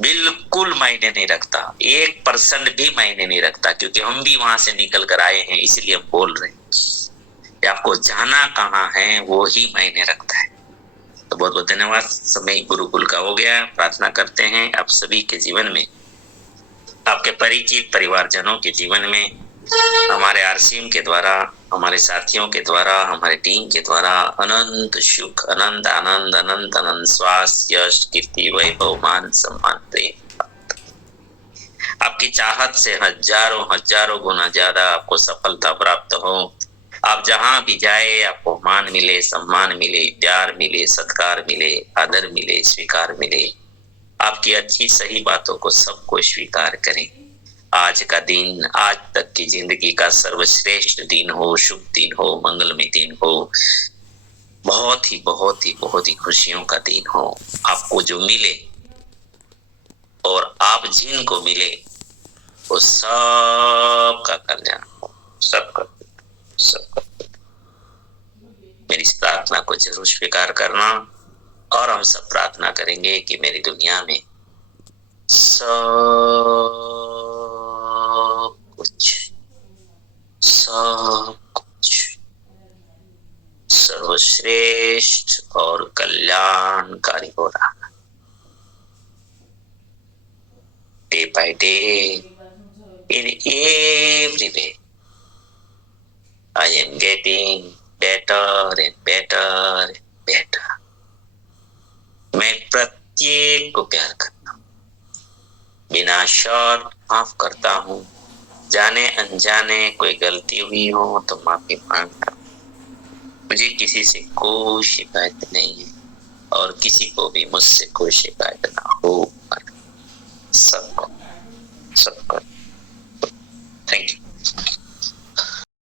बिल्कुल मायने नहीं रखता, 1% भी मायने नहीं रखता, क्योंकि हम भी वहां से निकल कर आए हैं, इसलिए हम बोल रहे हैं। आपको जाना कहाँ है वो ही मायने रखता है। तो बहुत बहुत धन्यवाद। समय गुरुकुल का हो गया। प्रार्थना करते हैं आप सभी के जीवन में, आपके परिचित परिवारजनों के जीवन में, हमारे आरसीएम के द्वारा, हमारे साथियों के द्वारा, हमारे टीम के द्वारा अनंत सुख, अनंत आनंद, अनंत अनंत स्वास्थ्य, यश, कीर्ति, वैभव, मान, सम्मान, प्रेम, आपकी चाहत से हजारों गुना ज्यादा आपको सफलता प्राप्त हो। आप जहां भी जाए आपको मान मिले, सम्मान मिले, प्यार मिले, सत्कार मिले, आदर मिले, स्वीकार मिले। आपकी अच्छी सही बातों को सबको स्वीकार करें। आज का दिन, आज तक की जिंदगी का सर्वश्रेष्ठ दिन हो, शुभ दिन हो, मंगलमय दिन हो, बहुत ही खुशियों का दिन हो। आपको जो मिले और आप जिनको मिले वो सबका कल्याण हो, सबका। मेरी इस प्रार्थना को जरूर स्वीकार करना और हम सब प्रार्थना करेंगे कि मेरी दुनिया में सब कुछ सर्वश्रेष्ठ और कल्याणकारी हो रहा है। Day by day in every way I am getting better and better and better। मैं प्रत्येक को प्यार करता हूँ, बिना शर्त माफ करता हूँ, जाने अनजाने कोई गलती हुई हो तो माफी मांगता हूँ। मुझे किसी से कोई शिकायत नहीं है और किसी को भी मुझसे कोई शिकायत ना हो। सबको थैंक यू।